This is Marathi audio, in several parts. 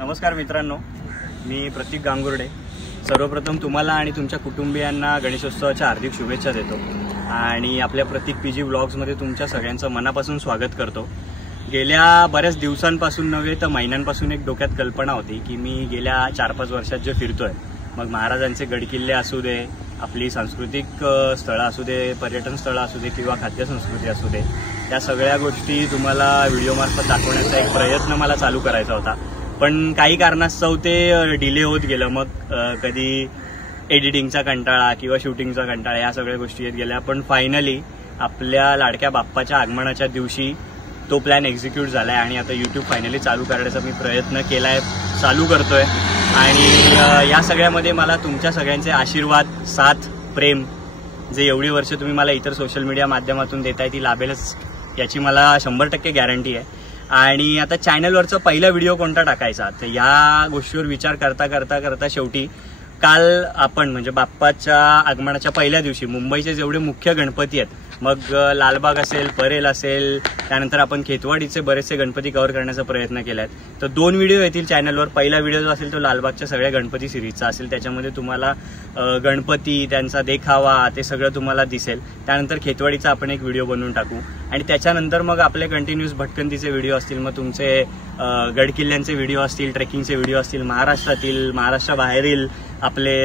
नमस्कार मित्रांनो, मी प्रतीक गांगुर्डे। सर्वप्रथम तुम्हाला आणि तुमच्या कुटुंबियांना गणेशोत्सवाच्या हार्दिक शुभेच्छा देतो आणि आपल्या प्रतीक पीजी व्लॉग्समध्ये तुमच्या सगळ्यांचं मनापासून स्वागत करतो। गेल्या बऱ्याच दिवसांपासून नव्हे तर महिन्यांपासून एक डोक्यात कल्पना होती की मी गेल्या 4-5 वर्षात जे फिरतोय, मग महाराजांचे गडकिल्ले असू दे, आपली सांस्कृतिक स्थळं असू दे, पर्यटन स्थळं असू दे किंवा खाद्यसंस्कृती असू दे, त्या सगळ्या गोष्टी तुम्हाला व्हिडिओमार्फत दाखवण्याचा एक प्रयत्न मला चालू करायचा होता। पण काही कारणास्तव ते डिले होत गेलं। मग कधी एडिटिंगचा कंटाळा किंवा शूटिंगचा कंटाळा या सगळ्या गोष्टी येत गेल्या। पण फायनली आपल्या लाडक्या बाप्पाच्या आगमनाच्या दिवशी तो प्लॅन एक्झिक्यूट झालाय आणि आता यूट्यूब फायनली चालू करण्याचा मी प्रयत्न केलाय, चालू करतोय। आणि या सगळ्यामध्ये मला तुमच्या सगळ्यांचे आशीर्वाद, साथ, प्रेम जे एवढी वर्ष तुम्ही मला इतर सोशल मीडिया माध्यमातून देताय ती लाभेलच याची मला 100% गॅरंटी आहे। आणि आता चॅनलवरचा पहिला व्हिडिओ कोणता टाकायचा, तर या गोष्टीवर विचार करता करता करता शेवटी काल आपण म्हणजे बाप्पाच्या आगमनाच्या पहिल्या दिवशी मुंबईचे जेवढे मुख्य गणपती आहेत, मग लालबाग असेल, परेल असेल, त्यानंतर आपण खेतवाडीचे बरेचसे गणपती कव्हर करण्याचा प्रयत्न केलाय। तर 2 व्हिडिओ येतील चॅनलवर। पहिला व्हिडिओ जो असेल तो लालबागच्या सगळ्या गणपती सिरीजचा असेल, त्याच्यामध्ये तुम्हाला गणपती, त्यांचा देखावा ते सगळं तुम्हाला दिसेल। त्यानंतर खेतवाडीचा आपण एक व्हिडिओ बनवून टाकू आणि त्याच्यानंतर मग आपले कंटिन्यूस भटकंतीचे व्हिडिओ असतील, मग तुमचे गडकिल्ल्यांचे व्हिडिओ असतील, ट्रेकिंगचे व्हिडिओ असतील, महाराष्ट्रातील, महाराष्ट्राबाहेरील आपले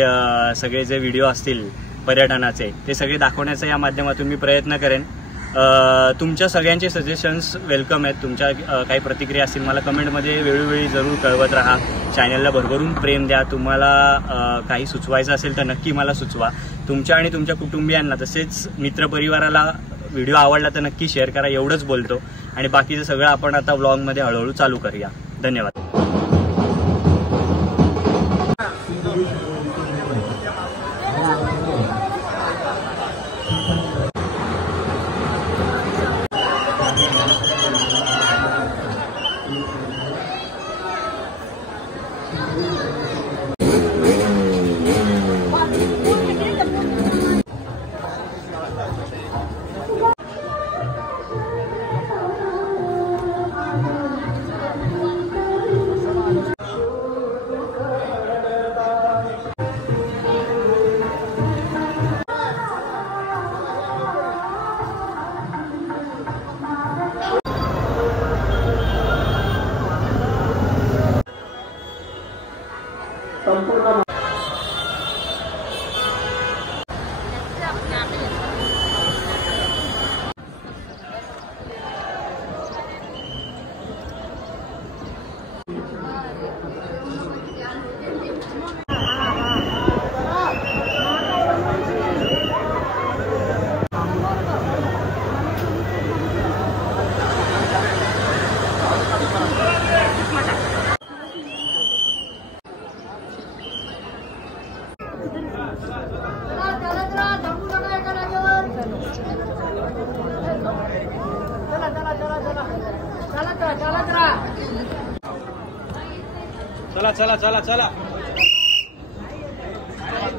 सगळे जे व्हिडिओ असतील पर्यटनाचे, ते सगळे दाखवण्याचा या माध्यमातून मी प्रयत्न करेन। तुमच्या सगळ्यांचे सजेशन्स वेलकम आहेत। तुमच्या काही प्रतिक्रिया असतील मला कमेंटमध्ये वेळोवेळी जरूर कळवत राहा। चॅनलला भरभरून प्रेम द्या। तुम्हाला काही सुचवायचं असेल तर नक्की मला सुचवा। तुमच्या आणि तुमच्या कुटुंबियांना तसेच मित्रपरिवाराला व्हिडिओ आवडला तर नक्की शेअर करा, एवढंच बोलतो। आणि बाकीचं सगळं आपण आता व्लॉगमध्ये हळूहळू चालू करूया। धन्यवाद। चला चला चला चला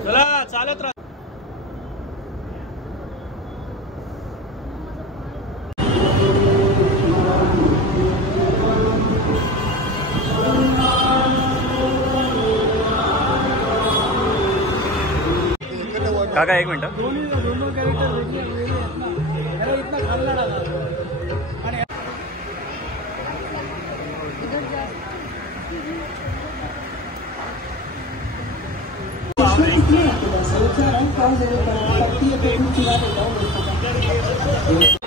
चला चालत राहा। काका एक मिनिट, दोनों कैरेक्टर इतना खाली इसलिए